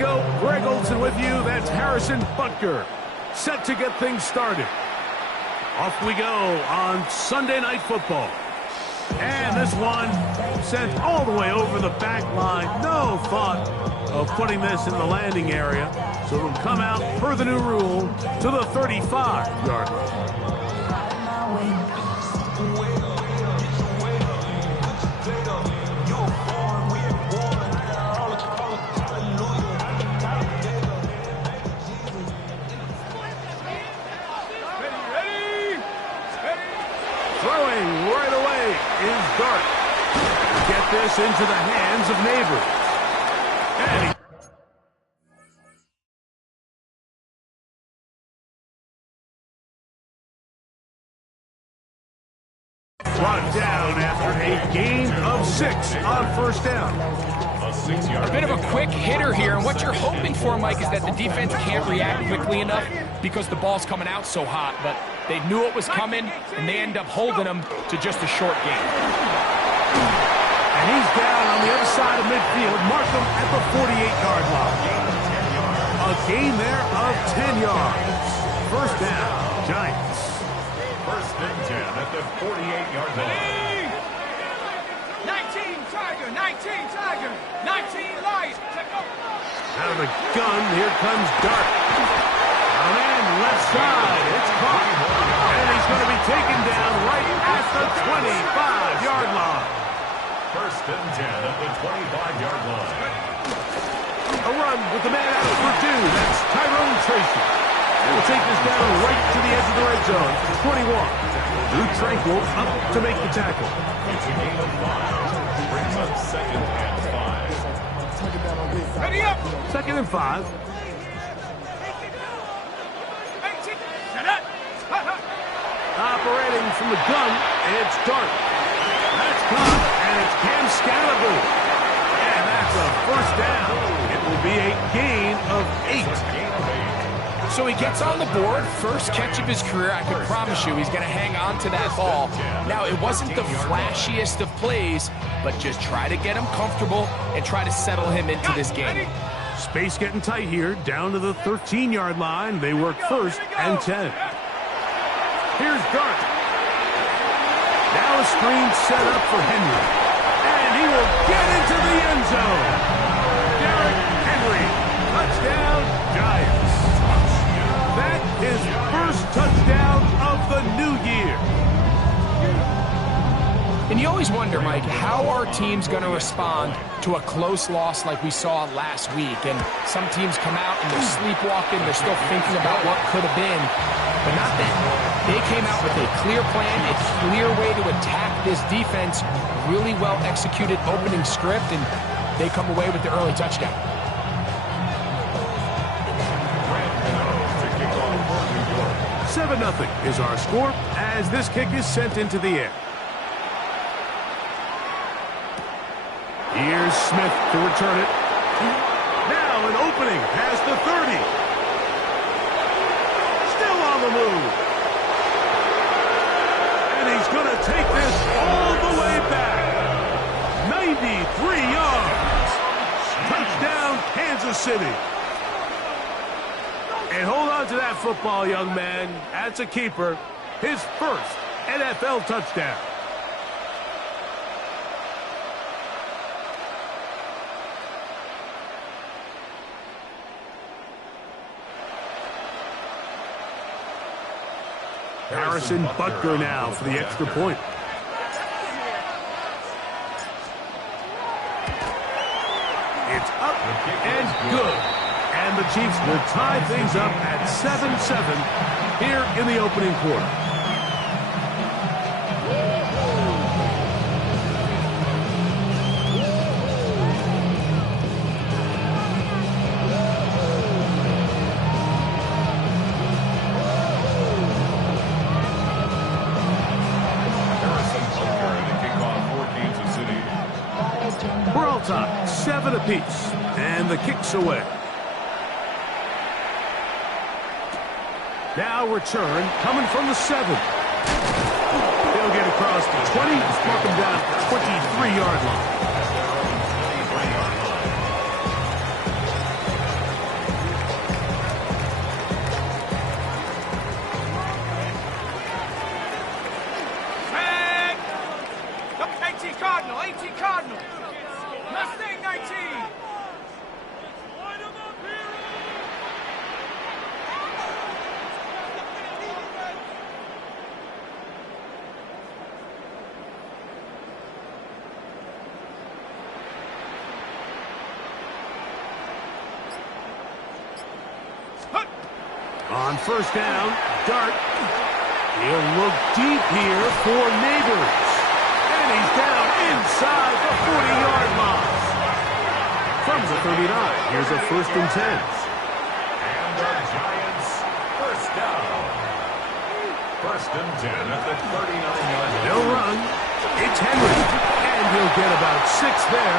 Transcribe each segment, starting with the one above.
go. Greg Olsen with you. That's Harrison Butker. Set to get things started. Off we go on Sunday Night Football. And this one sent all the way over the back line. No thought of putting this in the landing area. So it'll come out, per the new rule, to the 35-yard line. Throwing right away is Dart. Get this into the hands of Neighbors. And he brought down after a gain of 6 on first down. A bit of a quick hitter here, and what you're hoping for, Mike, is that the defense can't react quickly enough because the ball's coming out so hot, but they knew it was coming, and they end up holding them to just a short gain. And he's down on the other side of midfield. Mark him at the 48-yard line. A gain there of 10 yards. First down, Giants. First and 10 at the 48-yard line. 19 Tiger, 19 Tiger, 19 Lion. Out of the gun, here comes Dart. Down in, left side, it's caught. And he's going to be taken down right at the 25-yard line. First and 10 at the 25-yard line. A run with the man out of Purdue, that's Tyrone Tracy. They will take this down right to the edge of the red zone, 21. Drew Tranquil up to make the tackle. It's a gain of 5. Brings up second and 5. Ready up. Second and 5. Operating from the gun, it's Dart. That's caught, and it's Cam Scalaboo. And that's a first down. It will be a gain of 8. So he gets on the board, first catch of his career. I can promise you he's going to hang on to that ball. Now, it wasn't the flashiest of plays, but just try to get him comfortable and try to settle him into this game. Space getting tight here, down to the 13-yard line. They work first and 10. Here's Dart. Now a screen set up for Henry. And he will get into the end zone. Derrick Henry, touchdown, Giants. That is first touchdown of the new year. And you always wonder, Mike, how are teams going to respond to a close loss like we saw last week? And some teams come out and they're sleepwalking, they're still thinking about what could have been, but not then. They came out with a clear plan, a clear way to attack this defense, really well executed opening script, and they come away with the early touchdown. 7-0 is our score as this kick is sent into the air. Here's Smith to return it. Now an opening past the 30. Still on the move. And he's going to take this all the way back. 93 yards. Touchdown, Kansas City. And hold on to that football, young man. That's a keeper. His first NFL touchdown. Harrison Butker now for the extra point. It's up and good. And the Chiefs will tie things up at 7-7 here in the opening quarter. We're all tied, 7 apiece, and the kick's away. Now return, coming from the 7. They'll get across the 20, mark them down at the 23-yard line. On first down, Dart. He'll look deep here for Neighbors. And he's down inside the 40-yard line. From the 39, here's a 1st and 10. And the Giants first down. 1st and 10 at the 39-yard line. They'll run. It's Henry. And he'll get about 6 there.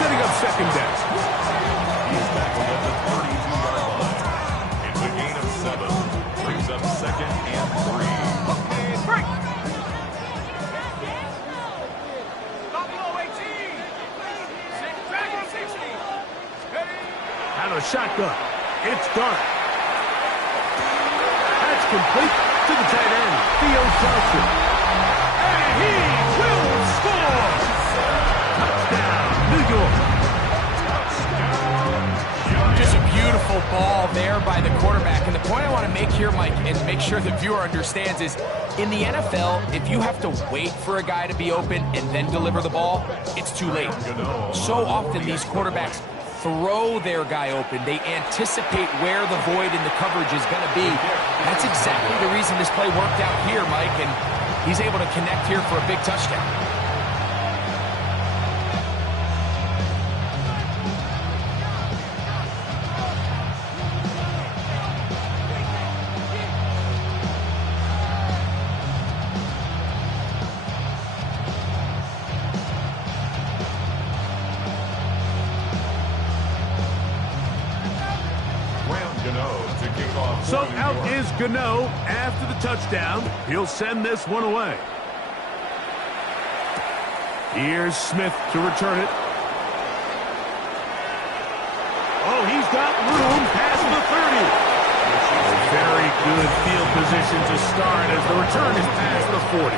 Setting up 2nd down. He's tackled at the 32-yard line. It's a gain of 7. Brings up 2nd and 3. Buffalo 18. Dragon 60. Out of shotgun. It's Dart. That's complete to the tight end, Theo Johnson. And he will score! Touchdown, New York. Just a beautiful ball there by the quarterback. And the point I want to make here, Mike, and make sure the viewer understands is, in the NFL, if you have to wait for a guy to be open and then deliver the ball, it's too late. So often these quarterbacks throw their guy open. They anticipate where the void in the coverage is going to be. That's exactly the reason this play worked out here, Mike, and he's able to connect here for a big touchdown. So out is Gano after the touchdown. He'll send this one away. Here's Smith to return it. Oh, he's got room past the 30. A very good field position to start as the return is past the 40.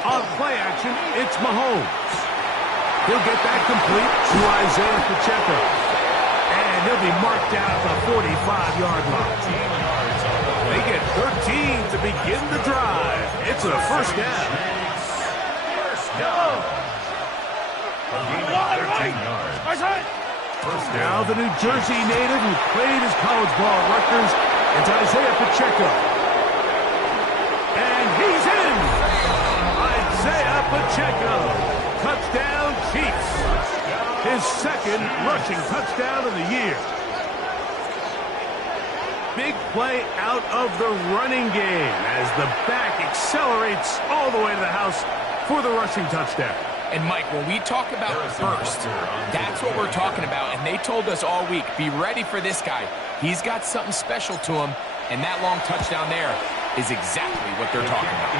On play action, it's Mahomes. He'll get that complete to Isaiah Pacheco. And he'll be marked down at the 45-yard line. They get 13 to begin the drive. It's a 1st down. Now the New Jersey native who played his college ball at Rutgers, it's Isaiah Pacheco. And he's in! Isaiah Pacheco. Touchdown, Chiefs. His 2nd rushing touchdown of the year. Big play out of the running game as the back accelerates all the way to the house for the rushing touchdown. And, Mike, when we talk about burst, that's what we're talking about. And they told us all week, be ready for this guy. He's got something special to him, and that long touchdown there is exactly what they're talking about.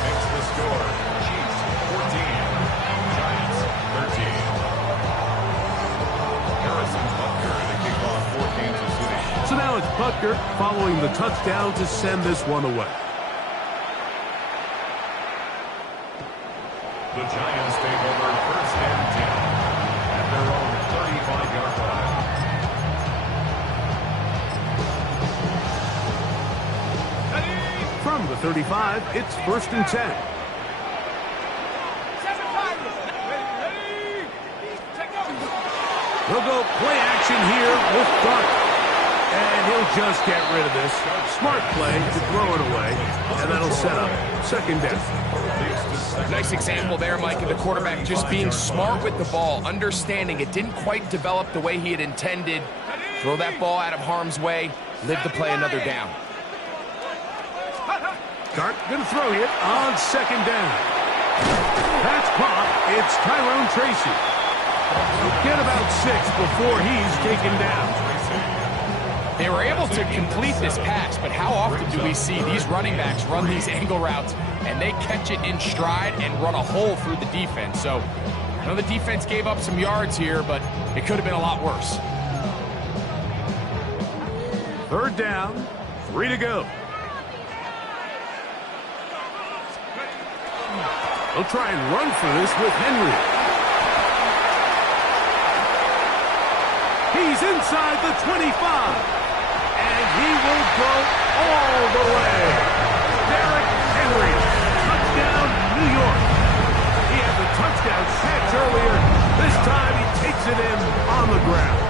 Makes the score. Chiefs 14, Giants 13. Harrison Butker to kick off for Kansas City. So now it's Butker following the touchdown to send this one away. The Giants take over 1st and 10 at their own 35-yard line. From the 35, it's 1st and 10. He'll go play action here with Dart. And he'll just get rid of this. Smart play to throw it away. And that'll set up 2nd down. Nice example there, Mike, of the quarterback just being smart with the ball, understanding it didn't quite develop the way he had intended. Throw that ball out of harm's way, live to play another down. Dart going to throw it on 2nd down. That's popped. It's Tyrone Tracy. He'll get about 6 before he's taken down. They were able to complete this pass, but how often do we see these running backs run these angle routes and they catch it in stride and run a hole through the defense? So, I know the defense gave up some yards here, but it could have been a lot worse. 3rd down, 3 to go. They'll try and run for this with Henry. He's inside the 25. And he will go all the way. Derrick Henry it in on the ground.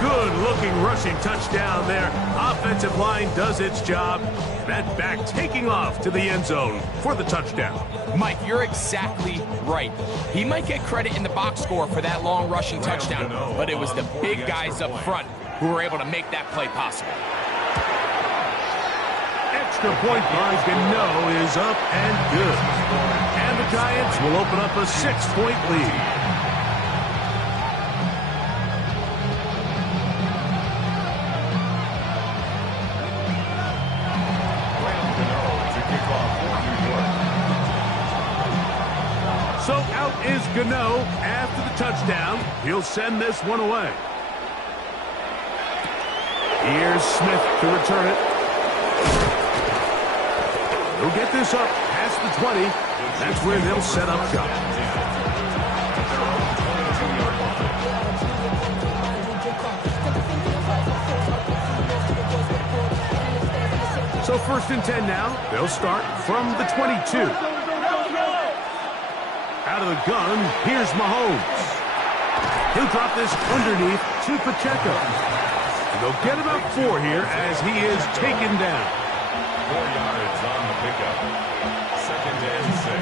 Good-looking rushing touchdown there. Offensive line does its job. That back taking off to the end zone for the touchdown. Mike, you're exactly right. He might get credit in the box score for that long rushing touchdown, but it was the big guys up front who were able to make that play possible. Extra point by Gano is up and good. And the Giants will open up a 6-point lead. So out is Gano after the touchdown. He'll send this one away. Here's Smith to return it. He'll get this up past the 20. That's where they'll set up shop. So 1st and 10 now. They'll start from the 22. Out of the gun, here's Mahomes. He'll drop this underneath to Pacheco. And they'll get about 4 here as he is taken down. 4 yards on the pickup. 2nd and 6.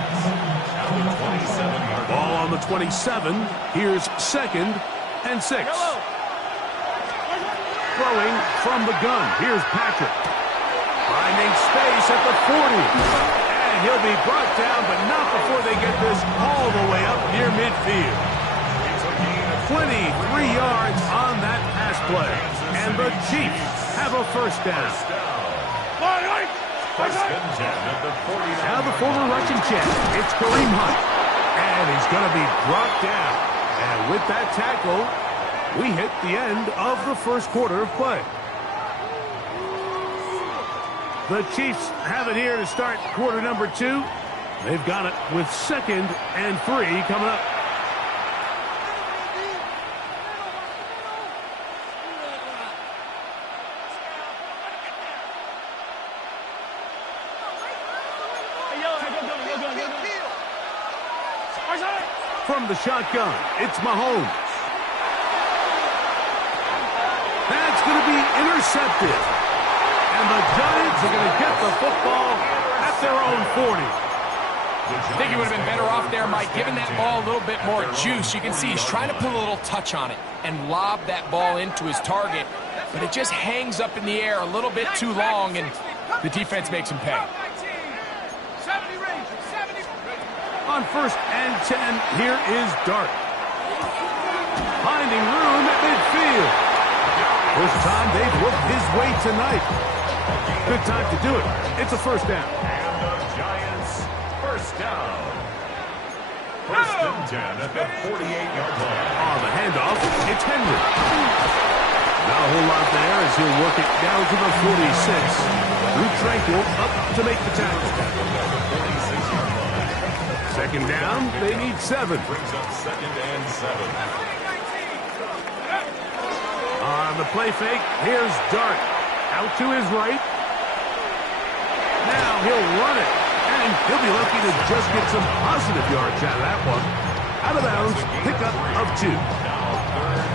At the 27-yard line. Ball on the 27. Here's 2nd and 6. Throwing from the gun. Here's Patrick. Finding space at the 40. He'll be brought down, but not before they get this all the way up near midfield. 23 yards on that pass play. And the Chiefs have a 1st down. Now the former Russian champ, it's Kareem Hunt. And he's going to be brought down. And with that tackle, we hit the end of the 1st quarter of play. The Chiefs have it here to start quarter number 2. They've got it with 2nd and 3 coming up. From the shotgun, it's Mahomes. That's going to be intercepted. And the Giants are going to get the football at their own 40. I think he would have been better off there, Mike, giving that ball a little bit more juice. You can see he's trying to put a little touch on it and lob that ball into his target, but it just hangs up in the air a little bit too long, and the defense makes him pay. On 1st and 10, here is Dart. Finding room at midfield. First time they've looked his way tonight. Good time to do it. It's a 1st down. And the Giants, 1st down. 1st and 10 at the 48-yard line. On the handoff, it's Henry. Not a whole lot there as he'll work it down to the 46. Drew Tranquil up to make the tackle. 46-yard line. 2nd down, they need 7. Brings up 2nd and 7. On the play fake, here's Dart. Out to his right. Now he'll run it. And he'll be lucky to just get some positive yards out of that one. Out of bounds, pickup of 2.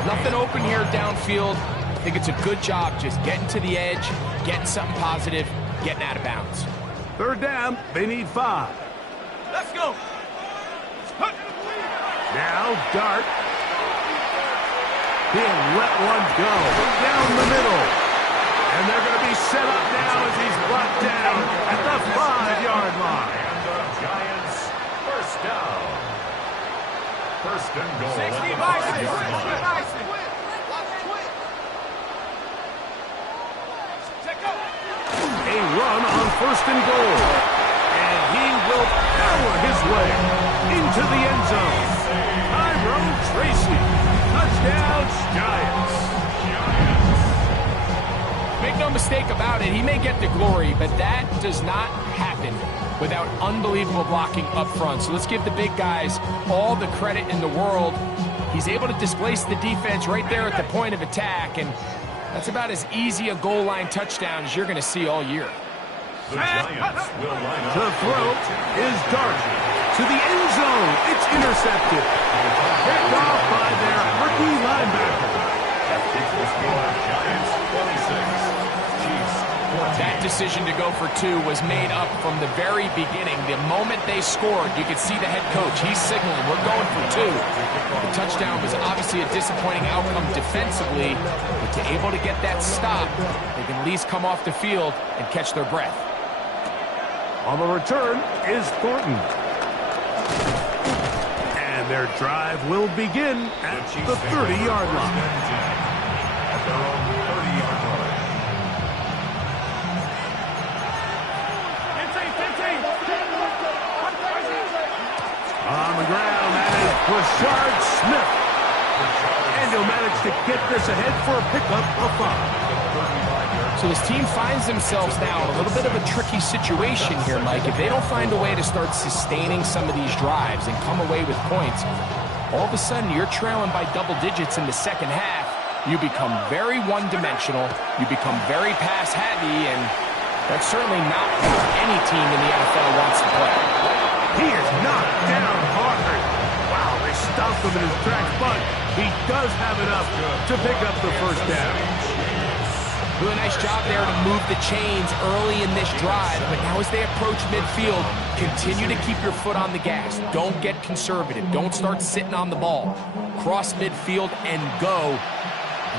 Nothing open here downfield. I think it's a good job just getting to the edge, getting something positive, getting out of bounds. 3rd down, they need 5. Let's go. Now Dart. He'll let one go down the middle. And they're going to be set up now as he's brought down at the 5-yard line. And the Giants, 1st down. 1st and goal. 60 at the Bison. 5-yard line. A run on 1st and goal. And he will power his way into the end zone. Tyrone Tracy. Touchdown, Giants. Make no mistake about it, he may get the glory, but that does not happen without unbelievable blocking up front. So let's give the big guys all the credit in the world. He's able to displace the defense right there at the point of attack, and that's about as easy a goal line touchdown as you're going to see all year. The Giants will line up. The throw is Dart to the end zone. It's intercepted. picked off by their rookie linebacker. That keeps the score, Giants 26, Chiefs 14. That decision to go for 2 was made up from the very beginning. The moment they scored, you could see the head coach. He's signaling, we're going for 2. The touchdown was obviously a disappointing outcome defensively, but to able to get that stop, they can at least come off the field and catch their breath. On the return is Thornton. And their drive will begin at the 30-yard line. At their own 30-yard line. On the ground, that is Rashard Smith. And he'll manage to get this ahead for a pickup of 5. So this team finds themselves now in a little bit of a tricky situation here, Mike. If they don't find a way to start sustaining some of these drives and come away with points, all of a sudden you're trailing by double digits in the second half. You become very one-dimensional. You become very pass-heavy, and that's certainly not what any team in the NFL wants to play. He is knocked down hard. Wow, they stopped him in his tracks, but he does have enough to pick up the first down. Do a nice job there to move the chains early in this drive, but now as they approach midfield, continue to keep your foot on the gas. Don't get conservative. Don't start sitting on the ball. Cross midfield and go.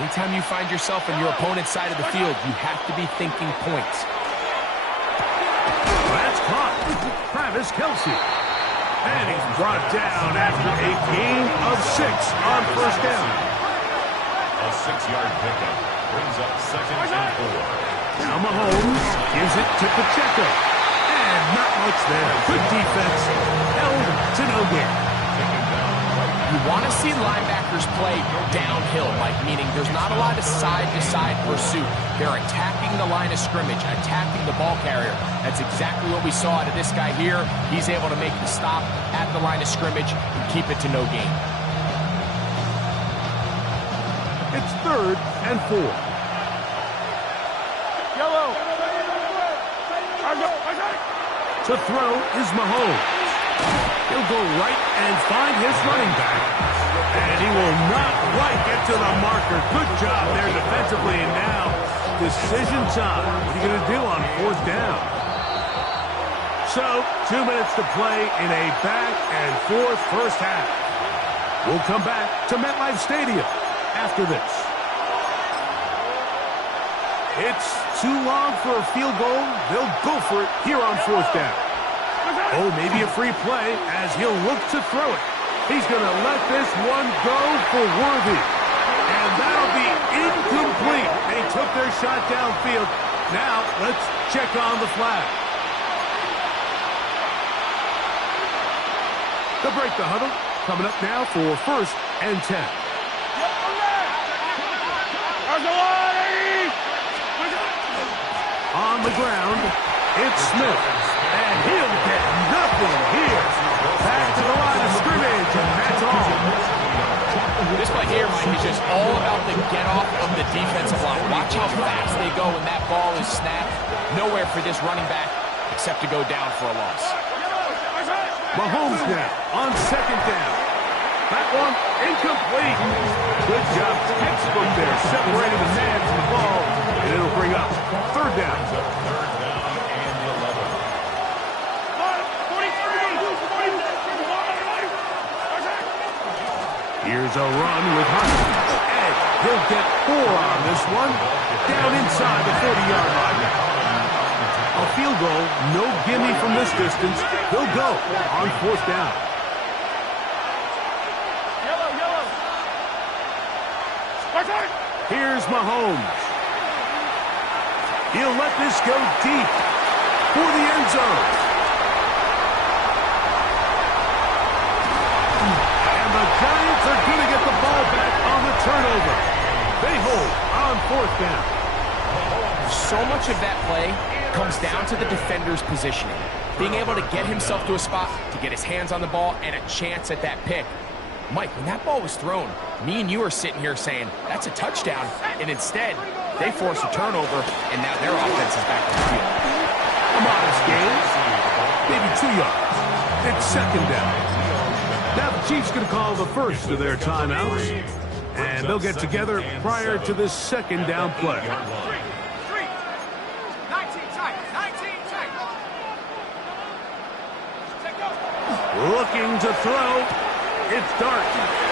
Anytime you find yourself on your opponent's side of the field, you have to be thinking points. That's caught. Travis Kelce. And he's brought down after a gain of 6 on first down. A 6-yard pickup brings up 2nd and 4. Now Mahomes gives it to Pacheco. And not much there. Good defense. Held to no gain. You want to see linebackers play downhill, Mike, meaning there's not a lot of side-to-side pursuit. They're attacking the line of scrimmage, attacking the ball carrier. That's exactly what we saw out of this guy here. He's able to make the stop at the line of scrimmage and keep it to no gain. It's 3rd and 4. Yellow. To throw is Mahomes. He'll go right and find his running back. And he will not quite get to the marker. Good job there defensively. And now, decision time. What are you going to do on 4th down? So, 2 minutes to play in a back-and-forth first half. We'll come back to MetLife Stadium after this. It's too long for a field goal. They'll go for it here on 4th down. Oh, maybe a free play as he'll look to throw it. He's going to let this one go for Worthy. And that'll be incomplete. They took their shot downfield. Now, let's check on the flag. To break the huddle, coming up now for 1st and 10. On the ground, it's Smith. And he'll get nothing here. Back to the line of scrimmage, and that's all. This play here, Mike, is just all about the get-off of the defensive line. Watch how fast they go when that ball is snapped. Nowhere for this running back except to go down for a loss. Mahomes now on 2nd down. That one incomplete. Good job, textbook there, separating the man from the ball. And it'll bring up 3rd down. Here's a run with Hopkins. And he'll get 4 on this one. Down inside the 40-yard line. A field goal, no gimme from this distance. He'll go on 4th down. Here's Mahomes. He'll let this go deep for the end zone. And the Giants are going to get the ball back on the turnover. They hold on 4th down. So much of that play comes down to the defender's positioning. Being able to get himself to a spot, to get his hands on the ball, and a chance at that pick. Mike, when that ball was thrown, me and you are sitting here saying, that's a touchdown. And instead, they force a turnover, and now their offense is back to the field. A modest gain, maybe 2 yards. It's 2nd down. Now the Chiefs going to call the first of their timeouts, and they'll get together prior to this second down play. 19 tight. 19 tight. Looking to throw. It's Dart.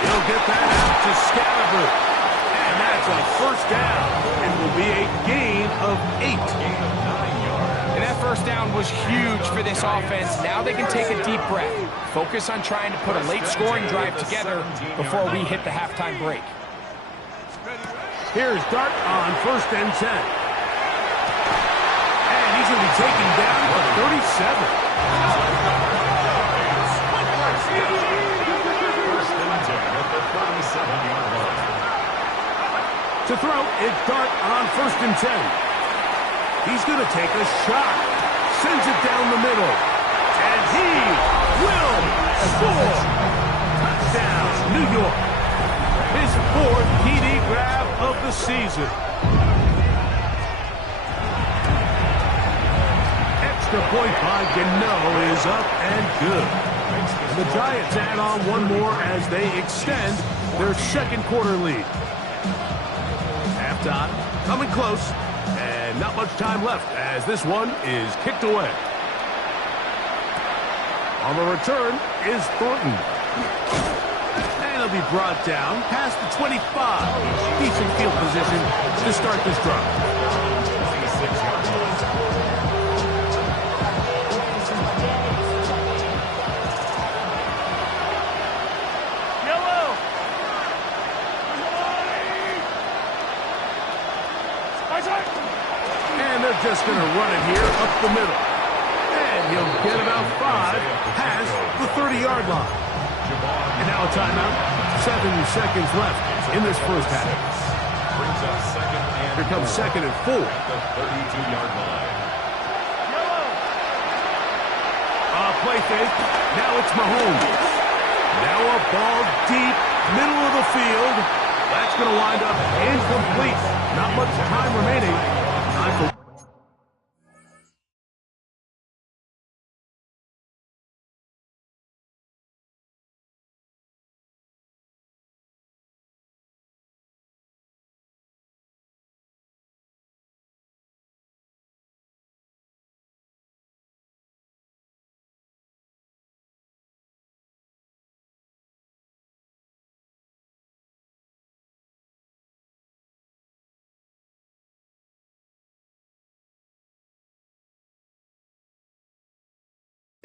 He'll get that out to Scalaboo. And that's a first down. It will be a gain of 8. And that first down was huge for this offense. Now they can take a deep breath. Focus on trying to put a late scoring drive together before we hit the halftime break. Here's Dart on 1st and 10. And he's going to be taken down for 37. To throw, it's Dart on 1st and 10. He's going to take a shot. Sends it down the middle. And he will score. Touchdown, New York. His 4th TD grab of the season. Extra point by Gano is up and good. And the Giants add on one more as they extend their second quarter lead. Halftime coming close, and not much time left as this one is kicked away. On the return is Thornton. And he'll be brought down past the 25. Decent field position to start this drive. And they're just going to run it here up the middle. And he'll get about 5 past the 30-yard line. And now a timeout. 7 seconds left in this first half. Here comes 2nd and 4. Play fake. Now it's Mahomes. Now a ball deep, middle of the field. That's going to wind up incomplete. Not much time remaining. Time for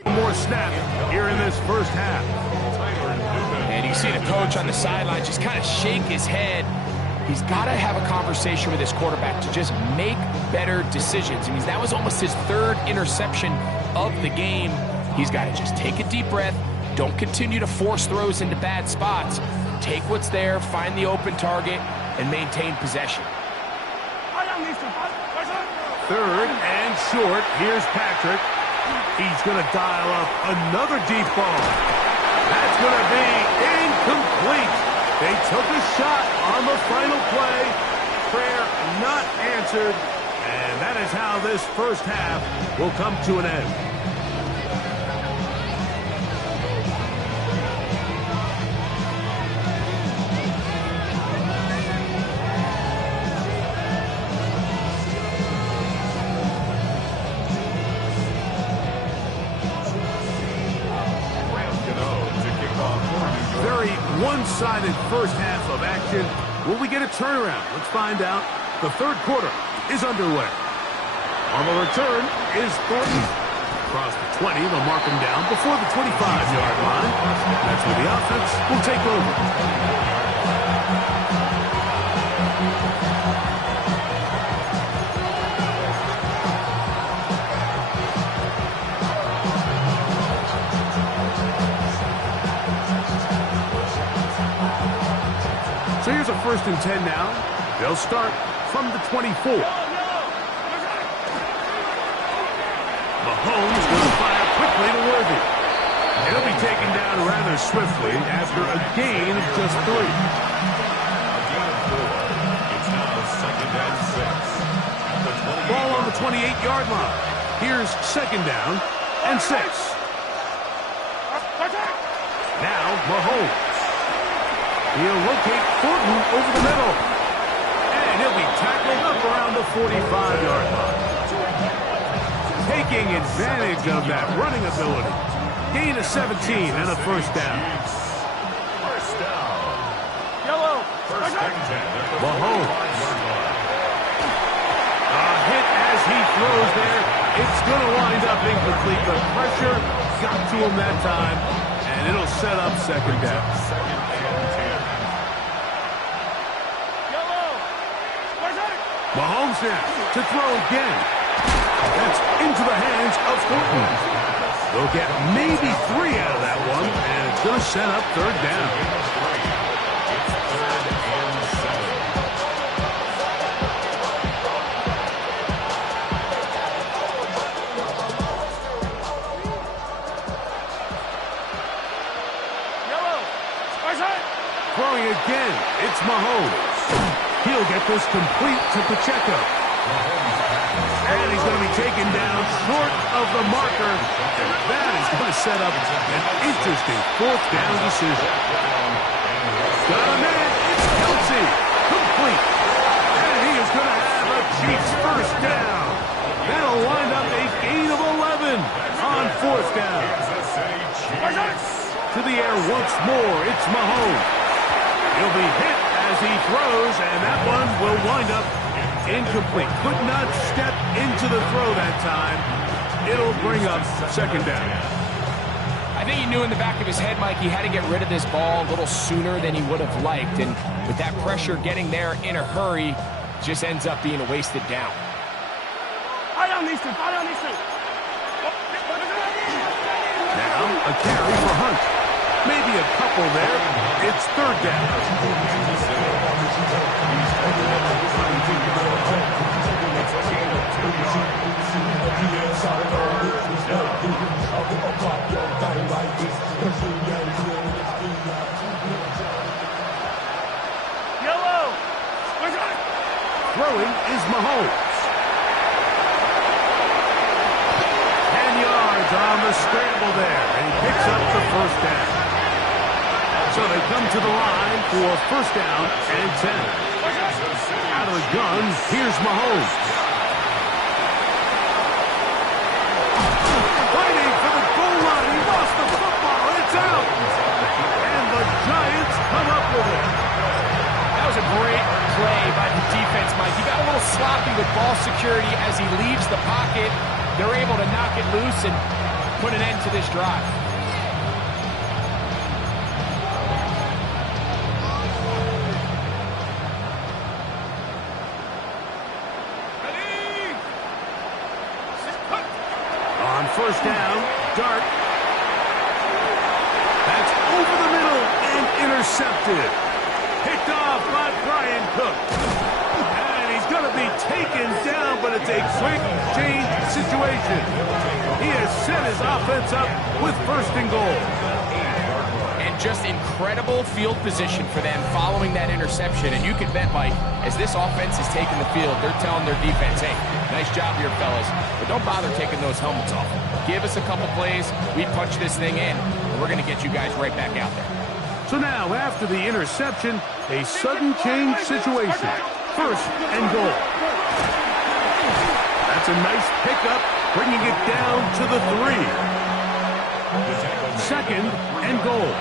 more snap here in this first half. And you see the coach on the sideline just kind of shake his head. He's got to have a conversation with his quarterback to just make better decisions. I mean, that was almost his 3rd interception of the game. He's got to just take a deep breath. Don't continue to force throws into bad spots. Take what's there, find the open target, and maintain possession. 3rd and short. Here's Patrick. He's going to dial up another deep ball. That's going to be incomplete. They took a shot on the final play. Prayer not answered. And that is how this first half will come to an end. One-sided first half of action. Will we get a turnaround? Let's find out. The 3rd quarter is underway. On the return is Thornton. Across the 20, they'll mark him down before the 25-yard line. That's where the offense will take over. So here's a 1st and 10 now. They'll start from the 24. Mahomes going to fire quickly to Worthy. He'll be taken down rather swiftly after a gain of just 3. It's now 2nd and 6. Ball on the 28-yard line. Here's 2nd down and 6. Now Mahomes. He'll locate Thornton over the middle. And he'll be tackled up around the 45-yard line. Taking advantage of that running ability. Gain of 17 and a first down. First down. Yellow. First and 10. Mahomes. A hit as he throws there. It's going to wind up incomplete. The pressure got to him that time, and it'll set up second down. Second and 10. Yellow. Mahomes now to throw again. That's into the hands of Thornton. They'll get maybe 3 out of that one, and it's going to set up third down. It's third and 7. Yellow. Throwing again, it's Mahomes. He'll get this complete to Pacheco. And he's going to be taken down short of the marker. And that is going to set up an interesting fourth down decision. Got a man, it's Kelsey. Complete. And he is going to have a Chiefs first down. That'll wind up a gain of 11 on fourth down. To the air once more, it's Mahomes. He'll be hit as he throws, and that one will wind up incomplete. Could not step into the throw that time. It'll bring up second down. I think he knew in the back of his head, Mike, he had to get rid of this ball a little sooner than he would have liked. And with that pressure getting there in a hurry, just ends up being a wasted down. Now, a carry for Hunt. Maybe a couple there. It's third down. Yellow. Throwing is Mahomes. 10 yards on the scramble there, and he picks up the first down. So they come to the line for first down and 10. Out of the gun, here's Mahomes. Fighting for the goal line. He lost the football. It's out. And the Giants come up with it. That was a great play by the defense, Mike. He got a little sloppy with ball security as he leaves the pocket. They're able to knock it loose and put an end to this drive. On first down, Dart. That's over the middle and intercepted. Picked off by Brian Cook. And he's going to be taken down, but it's a quick change situation. He has set his offense up with first and goal. And just incredible field position for them following that interception. And you can bet, Mike, as this offense is taking the field, they're telling their defense, hey, nice job here, fellas, but don't bother taking those helmets off. Give us a couple plays, we punch this thing in, and we're going to get you guys right back out there. So now, after the interception, a sudden change situation. First and goal. That's a nice pickup, bringing it down to the 3. Second and goal.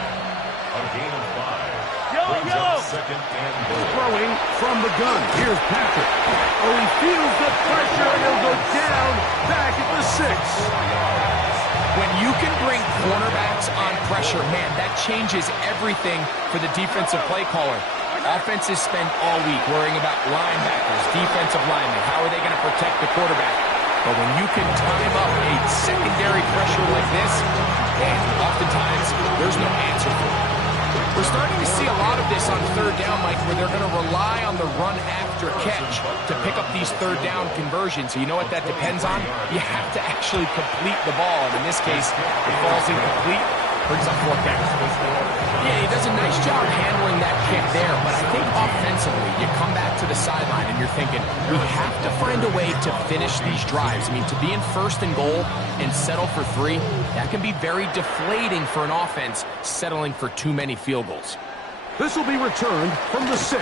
A gain of 5. Yellow. Second and goal. Throwing from the gun. Here's Patrick. Oh, he feels the pressure, and he'll go down back at the 6. When you can bring cornerbacks on pressure, man, that changes everything for the defensive play caller. Offenses spend all week worrying about linebackers, defensive linemen. How are they going to protect the quarterback? But when you can time up a secondary pressure like this, man, oftentimes there's no answer for it. We're starting to see a lot of this on third down, Mike, where they're going to rely on the run after catch to pick up these third down conversions. So you know what that depends on? You have to actually complete the ball. And in this case, it falls incomplete. brings up fourth down. Yeah, he does a nice job handling that kick there, but I think offensively, you come back to the sideline and you're thinking, we have to find a way to finish these drives. I mean, to be in first and goal and settle for 3, that can be very deflating for an offense settling for too many field goals. This will be returned from the 6.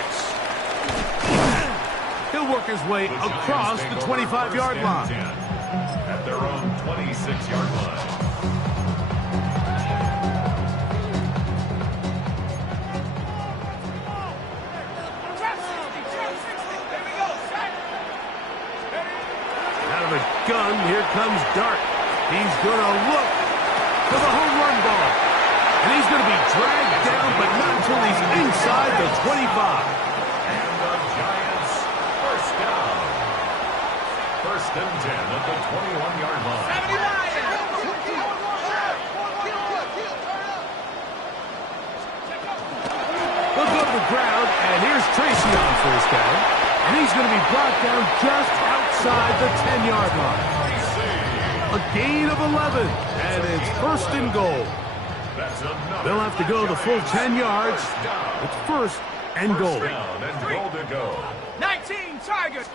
He'll work his way across the 25-yard line. At their own 26-yard line. Out of the gun, here comes Dart. He's going to look for the home run ball. And he's going to be dragged down, but not until he's inside the 25. And the Giants, first down. First and 10 at the 21-yard line. Look up the ground, and here's Tracy on first down. And he's going to be brought down just outside the 10-yard line. A gain of 11, and it's first and goal. They'll have to go the full 10 yards. It's first and goal. Down and goal to go. 19 Tigers.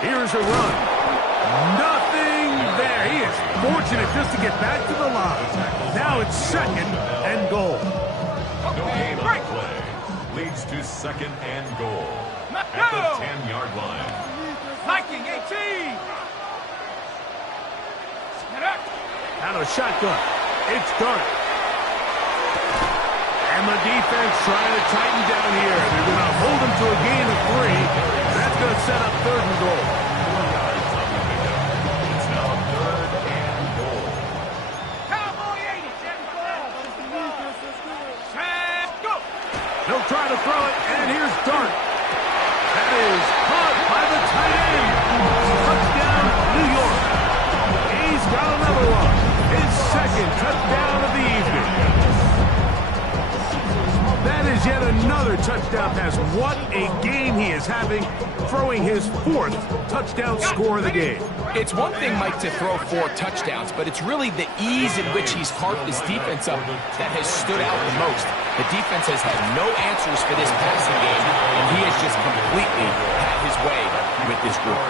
Here's a run. Nothing there. He is fortunate just to get back to the line. Now it's second and goal. No gain on the play. Leads to second and goal. At the 10-yard line. Viking 18. Out of shotgun. It's Dart. And the defense trying to tighten down here. They're going to hold him to a gain of 3. That's going to set up third and goal. It's now third and goal. Cowboy 80. Go. They'll try to throw it, and here's Dart. That is caught by the tight end. Touchdown, New York. He's got another one. His second touchdown of the evening. That is yet another touchdown pass. What a game he is having, throwing his 4th touchdown score of the game. It's one thing, Mike, to throw 4 touchdowns, but it's really the ease in which he's carved this defense up that has stood out the most. The defense has had no answers for this passing game, and he has just completely had his way with this group.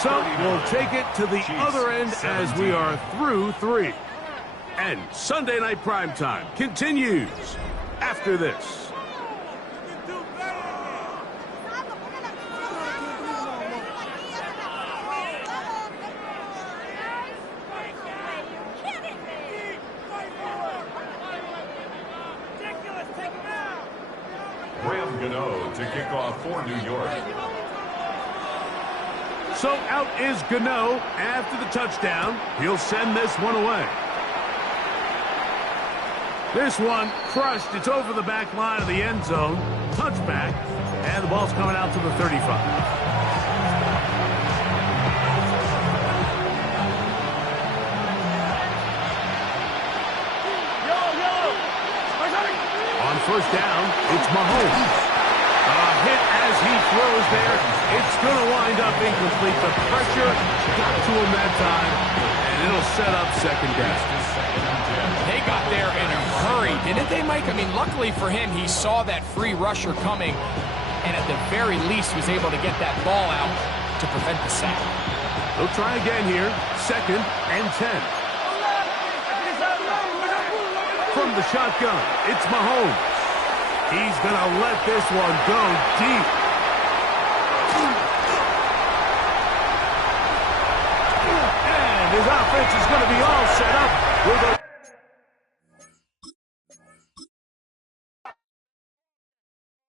So we'll take it to the other end as we are through 3. And Sunday Night Primetime continues after this. Graham Gano to kick off for New York. So out is Gano after the touchdown. He'll send this one away. This one crushed. It's over the back line of the end zone. Touchback. And the ball's coming out to the 35. On first down, it's Mahomes. A hit as he throws there. It's going to wind up incomplete. The pressure got to him that time, and it'll set up second down. They got there in a hurry, didn't they, Mike? I mean, luckily for him, he saw that free rusher coming, and at the very least was able to get that ball out to prevent the sack. They'll try again here. Second and 10. From the shotgun, it's Mahomes. He's going to let this one go deep. And his offense is going to be all set up with a